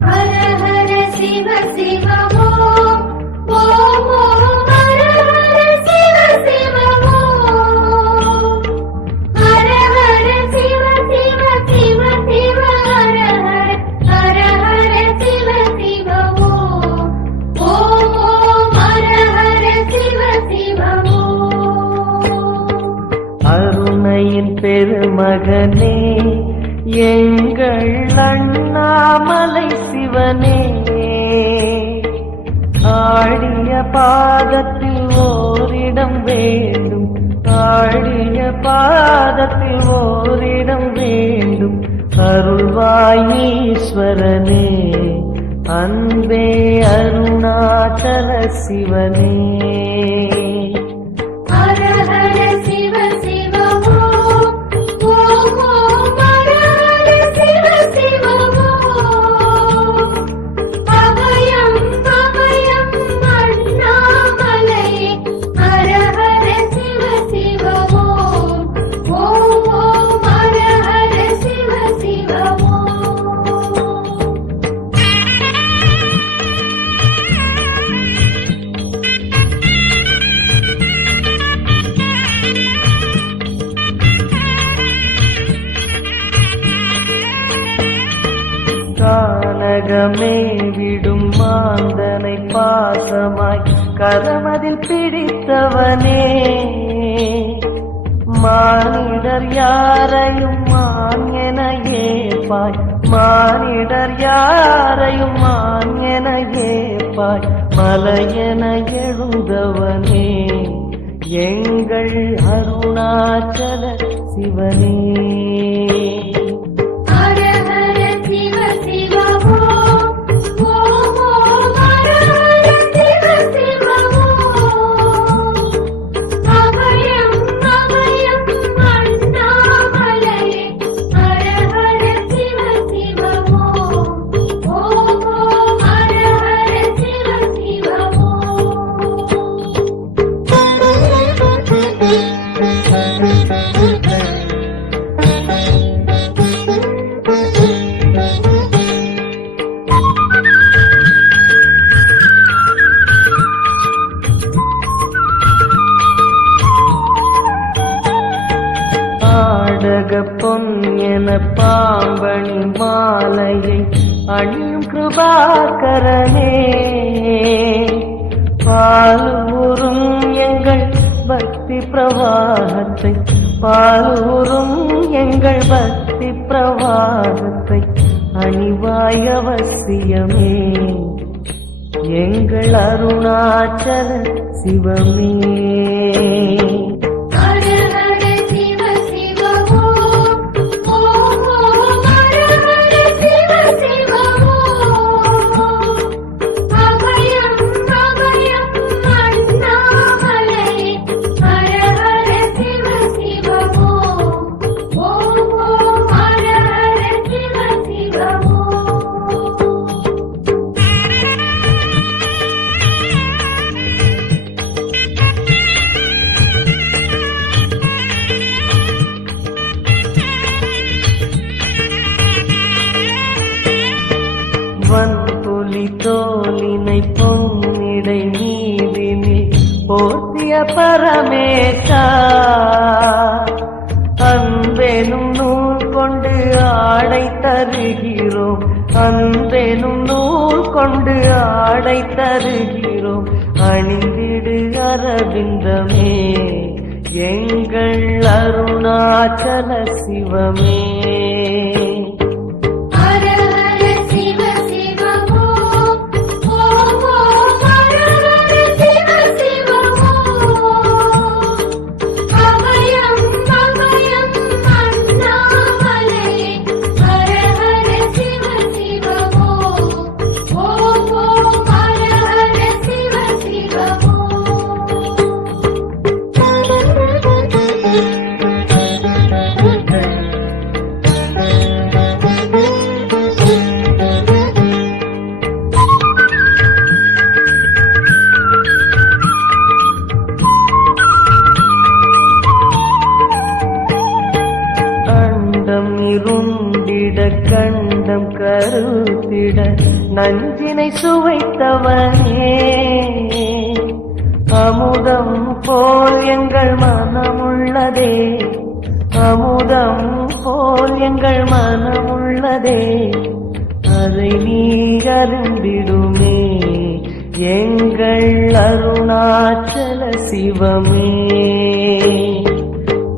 ஹர ஹர சிவ சிவ ஓம் ஓம் ஓம் ஹர ஹர சிவ சிவ ஓம் ஹர ஹர சிவ சிவ சிவ சிவ ஹர ஹர ஹர ஹர சிவ சிவ ஓம் ஓம் ஓம் ஹர ஹர சிவ சிவ ஓம். அருணையின் பெருமகனே எங்கள் அண்ணாமலை சிவனே, ஆடிய பாதத்தில் ஓரிடம் வேண்டும், ஆடிய பாதத்தில் ஓரிடம் வேண்டும். அருள்வாயீஸ்வரனே அன்பே அருணாச்சல சிவனே. ஹர ஹர சிவ சிவ ஓம் ஓம் ஓம் ஹர ஹர சிவ சிவ ஓம் அபயம் அபயம் அண்ணாமலையே. ஹர ஹர சிவ சிவ ஓம் ஓம் ஓம் ஹர ஹர சிவ சிவ ஓம். கானகமே விடும் மாந்தனை பாசமாய் கரமதில் பிடித்தவனே, மானிடர் யாரையும் மான் என ஏற்பாய், மானிடர் யாரையும் மான் என ஏற்பாய். மலையென எழுந்தவனே எங்கள் அருணாச்சல சிவனே. ஹர ஹர சிவ சிவ ஓம் ஓம் ஓம் ஹர ஹர சிவ சிவ ஓம் அபயம் அபயம் அண்ணாமலையே. ஹர ஹர சிவ சிவ ஓம் ஓம் ஓம் ஹர ஹர சிவ சிவ ஆடக பொன் என பாம்பணி மாலையை அணியும் கிருபாகரனே, பாலூரும் எங்கள் பக்தி பிரவாகத்தை, பாலூரும் எங்கள் பக்தி பிரவாகத்தை அணிவாய் அவசியமே எங்கள் அருணாச்சல சிவமே. ஹர ஹர சிவ சிவ ஓம் ஓம் ஓம் ஹர ஹர சிவ சிவ ஓம் அபயம் அபயம் அண்ணாமலையே. ஹர ஹர சிவ சிவ ஓம் ஓம் ஓம் ஹர ஹர சிவ சிவ ஓம். வன்புலி தோலினை பொன்னிடை நீதினில் போர்த்திய பரமேசா, அன்பெனும் நூல் கொண்டு ஆடை தருகிறோம், அன்பெனும் நூல் கொண்டு ஆடை தருகிறோம். அணிந்திடு அரவிந்தமே எங்கள் அருணாச்சல சிவமே. ஹர ஹர சிவ சிவ ஓம் ஓம் ஓம் ஹர ஹர சிவ சிவ ஓம் அபயம் அபயம் அண்ணாமலையே. ஹர ஹர சிவ சிவ ஓம் ஓம் ஓம் ஹர ஹர சிவ சிவ ஓம். கண்டம் கருத்திட நஞ்சினை சுவைத்தவனே அமுதம் போல் எங்கள் மனமுள்ளதே அமுதம் போல் எங்கள் மனமுள்ளதே அதை நீ அருந்திடுமே எங்கள் அருணாச்சல சிவமே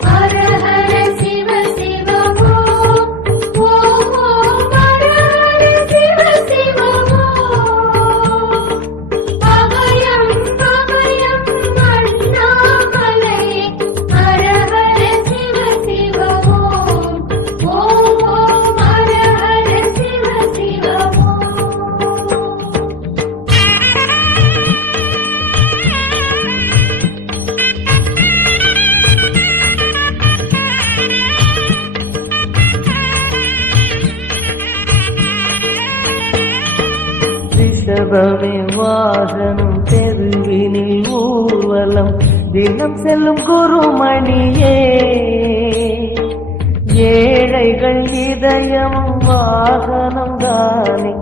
ஹர ஹர சிவ சிவ ஓம் ஓம் ஓம் ஹர ஹர சிவ சிவ ஓம் அபயம் அபயம் அண்ணாமலையே ஹர ஹர சிவ சிவ ஓம் ஓம் ஓம் ஹர ஹர சிவ சிவ ஓம் ரிஷபமே வாகனம் தெருவினில் ஊர்வலம் தினம் செல்லும் குருமணியே ஏழைகள் இதயமும் வாகனம் தானே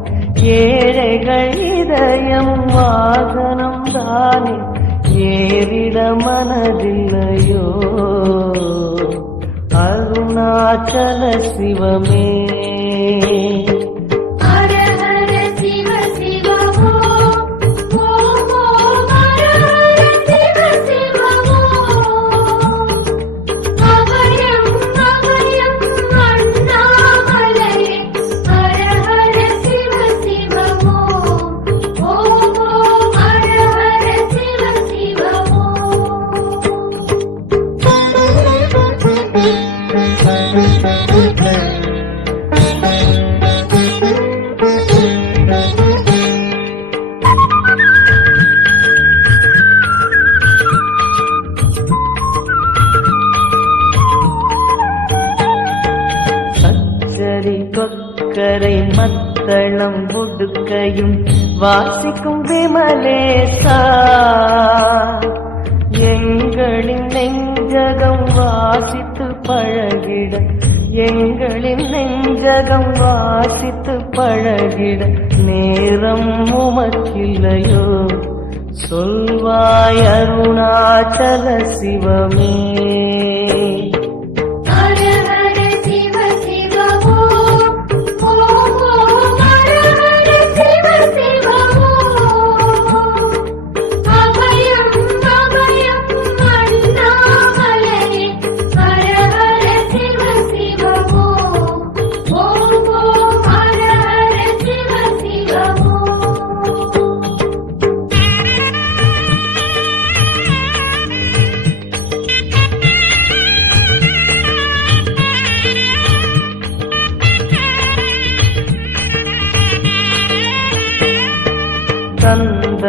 ஏழைகள் இதயமும் வாகனம் தானே ஏறிட மனதில்லையோ அருணாச்சல சிவமே ஹர ஹர சிவ சிவ ஓம் ஓம் ஓம் ஹர ஹர சிவ சிவ ஓம் அபயம் அபயம் அண்ணாமலையே ஹர ஹர சிவ சிவ ஓம் ஓம் ஓம் ஹர ஹர சிவ சிவ சச்சரி கொக்கரை மத்தளம் புடுக்கையும் வாசிக்கும் விமலேசா எங்களின் நெஞ்சகம் வாசித்து பழகிட எங்களின் நெஞ்சகம் வாசித்து பழகிட நேரம் உமக்கில்லையோ சொல்வாய் அருணாச்சல சிவமே ஹர ஹர சிவ சிவ ஓம் ஓம் ஓம் ஹர ஹர சிவ சிவ ஓம் அபயம் அபயம் அண்ணாமலையே ஹர ஹர சிவ சிவ ஓம் ஓம் ஓம் ஹர ஹர சிவ சிவ ஓம்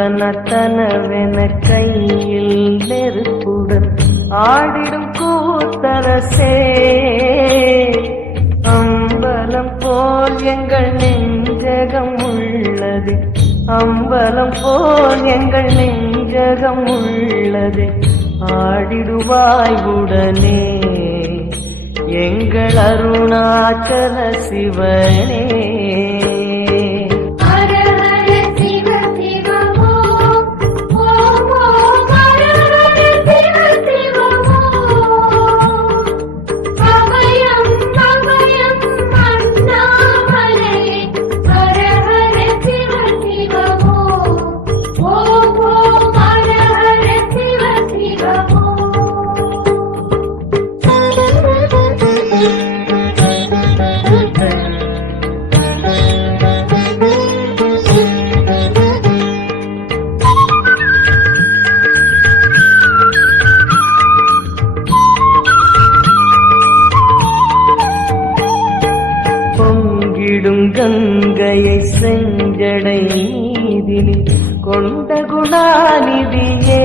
தந்தனத்தனவென கையில் நெருப்புடன் ஆடிடும் கூத்தரசே அம்பலம் போல் எங்கள் நெஞ்சகம் உள்ளது அம்பலம் போல் எங்கள் நெஞ்சகம் உள்ளது ஆடிடுவாய் உடனே எங்கள் அருணாச்சல சிவனே ஹர ஹர சிவ சிவ ஓம் ஓம் ஓம் ஹர ஹர சிவ சிவ ஓம் அபயம் அபயம் அண்ணாமலையே ஹர ஹர சிவ சிவ ஓம் ஓம் ஓம் ஹர ஹர சிவ சிவ பொங்கிடும் கங்கையை செஞ்சடை நீதினில் கொண்ட குணாநிதியே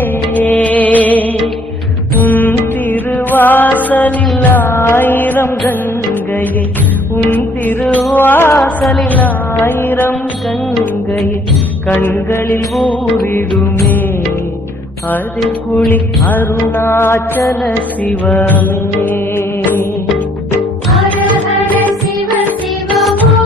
உன் திருவாசலில் ஆயிரம் கங்கையை உன் திருவாசலில் ஆயிரம் கங்கையை கண்களில் ஊறிடுமே அது குளி அருணாச்சல சிவமே ஹர ஹர சிவ சிவ ஓம்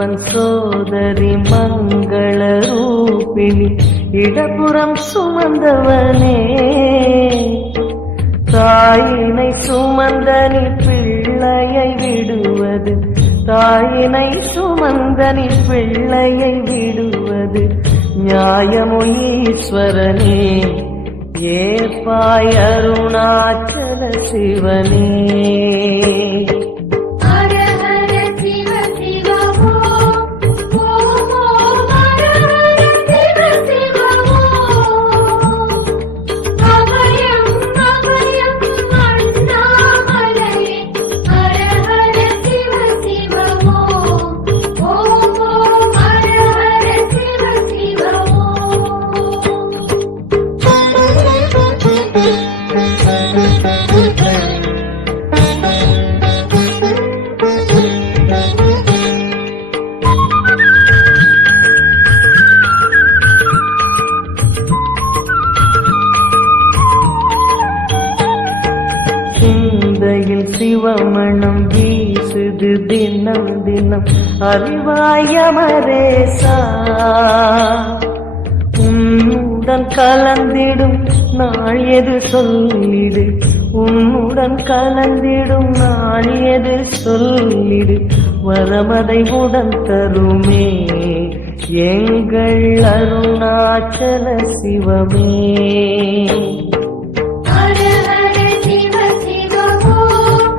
மன்னவன் சோதரி மங்கள ரூபிணி இடப்புறம் சுமந்தவனே தாயினை சுமந்தனி பிள்ளையை விடுவது தாயினை சுமந்தனி பிள்ளையை விடுவது நியாயமோ ஈஸ்வரனே ஏற்பாய் அருணாச்சல சிவனே ஹர ஹர சிவ சிவ ஓம் ஓம் ஓம் ஹர ஹர சிவ சிவ ஓம் அபயம் அபயம் அண்ணாமலையே ஹர ஹர சிவ சிவ ஓம் ஓம் ஓம் ஹர ஹர சிவ சிவ சிந்தையில் சிவமணம் வீசுது தினம் தினம் அறிவாயமரேசா உன்னுடன் கலந்திடும் நாள் எது சொல்லிடு உன்னுடன் கலந்திடும் நாள் எது சொல்லிடு வரமதை உடன் தருமே எங்கள் அருணாச்சல சிவமே ஹர ஹர சிவ சிவ ஓம்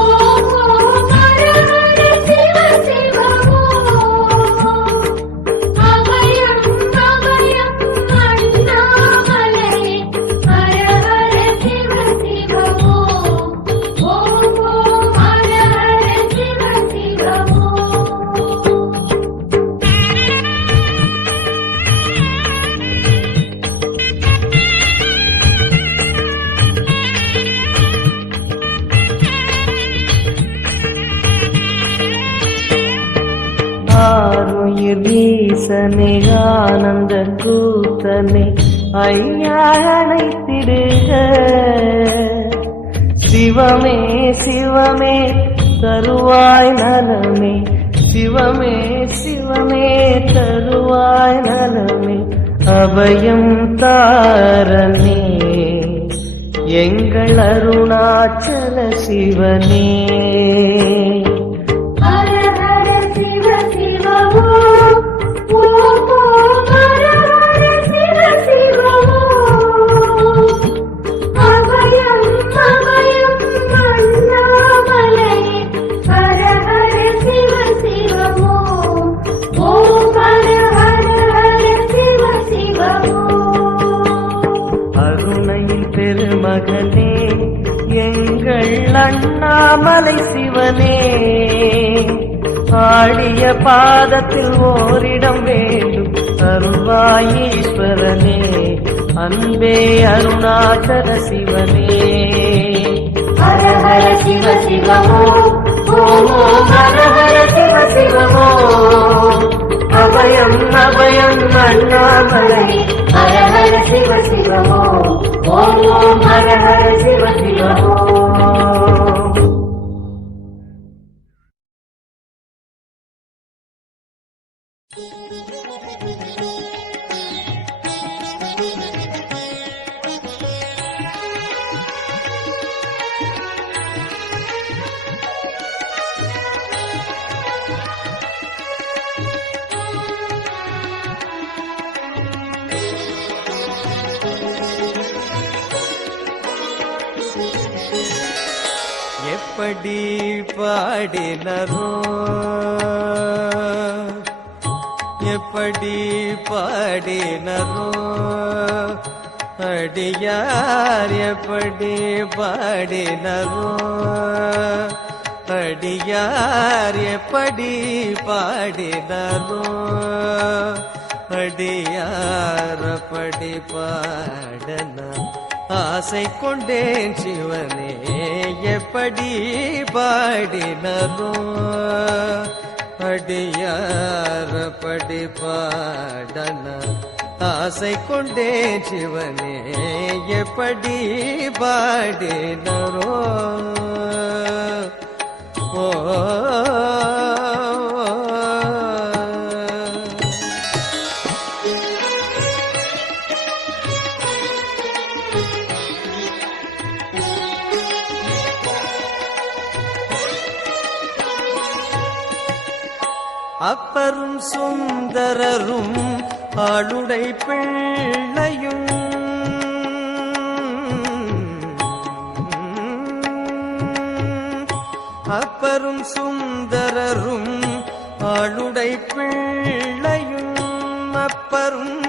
ஓம் ஓம் ஹர ஹர சிவ சிவ ஓம் அபயம் அபயம் அண்ணாமலையே ஹர ஹர சிவ சிவ ஓம் ஓம் ஓம் ஹர ஹர சிவ சிவ ஓம் ஆருயிர் ஈசனே ஆனந்த கூத்தனே ஐயா அழைத்திடுக சிவமே சிவமே தருவாய் நலமே சிவமே சிவமே தருவாய் நலமே அபயம் தாரனே எங்கள் அருணாச்சல சிவனே ஹர ஹர சிவ சிவ ஓம் ஓம் ஓம் ஹர ஹர சிவ சிவ ஓம் அபயம் அபயம் அண்ணாமலையே ஹர ஹர சிவ சிவ ஓம் ஓம் ஹர ஹர ஹர சிவ சிவ ஓம் அருணையின் பெருமகனே எங்கள் அண்ணாமலை சிவனே ஆடிய பாதத்தில் ஓரிடம் வேண்டும் அருள்வாயீஸ்வரனே அன்பே அருணாச்சல சிவனே ஹர ஹர சிவ சிவ ஓம் ஓம் ஓம் ஹர ஹர சிவ சிவ ஓம் அபயம் அபயம் அண்ணாமலை ஹர ஹர சிவ சிவ ஓம் ஓம் ஓம் ஹர ஹர சிவ சிவ ஓம் எப்படி பாடினரோ எப்படி பாடினரோ அடியார் எப்படி பாடினரோ அடியார் எப்படி பாடினரோ அடியார் அப்படி பாடன ஆசை கொண்டேன் சிவனே எப்படி பாடினரோ அடியார் அப்படி பாடன ஆசை கொண்டேன் சிவனே எப்படி பாடினரோ ஓ அப்பரும் சுந்தரரும் ஆளுடை பிள்ளையும் அப்பரும் சுந்தரரும் ஆளுடை பிள்ளையும் அப்பரும்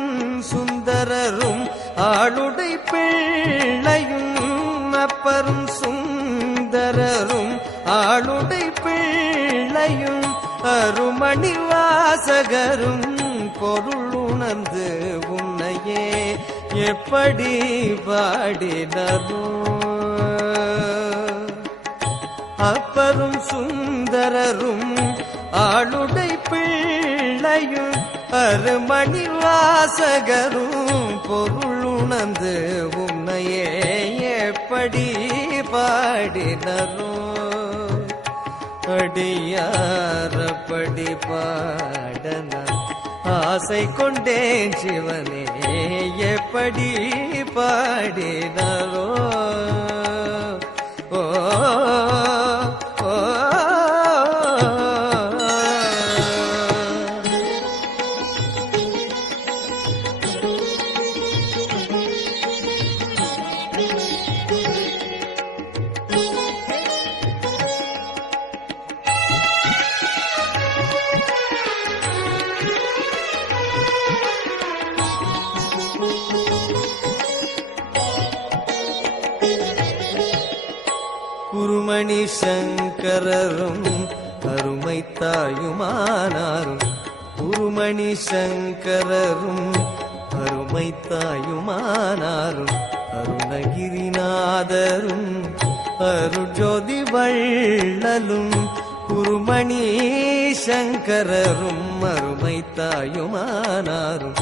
சுந்தரரும் ஆளுடை பிள்ளையும் அப்பரும் சுந்தரரும் ஆளுடை பிள்ளையும் அருமணி வாசகரும் பொருளுணர்ந்து உன்னையே எப்படி பாடினரோ அப்பரும் சுந்தரரும் ஆளுடை பிள்ளையும் அருமணி வாசகரும் பொருளுணர்ந்து உன்னையே எப்படி பாடினரோ அடியாரப்படி பாடன ஆசை கொண்டேன் சிவனே எப்படி பாடினரோ ஓ குருமணி சங்கரரும் அருமை தாயுமானாரும் குருமணி சங்கரரும் அருமை தாயுமானாரும் அருணகிரிநாதரும் அருஜோதி வள்ளலும் குருமணி சங்கரரும் அருமை தாயுமானாரும்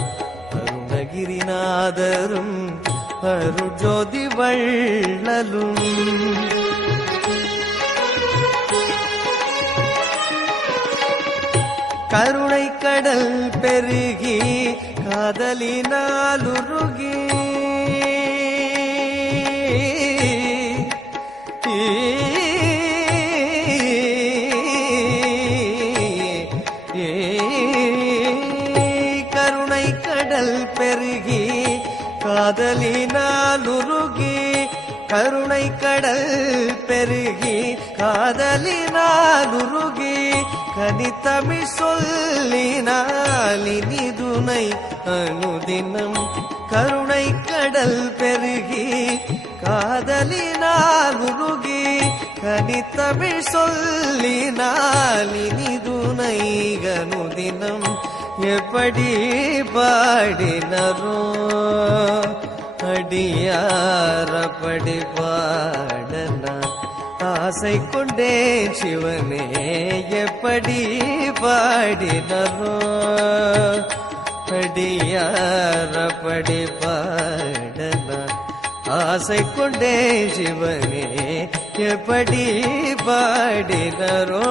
அருணகிரிநாதரும் அருஜோதி வள்ளலும் கருணை கடல் பெருகி காதலினாலுருகி கருணை கடல் பெருகி காதலினாலுருகி கருணை கடல் பெருகி காதலினாலுருகி கனித்தமிழ் சொல்லினால் இனிதுணை அனுதினம் கருணை கடல் பெருகி காதலினால் உருகி கனித்தமிழ் சொல்லினால் இனிதுணை அனுதினம் எப்படி பாடினரோ அடியாரப்படி பாடனா ஆசை கொண்டேன் சிவனே எப்படி பாடினரோ அடியாரப்படி பாடனா ஆசை கொண்டேன் சிவனே எப்படி பாடினரோ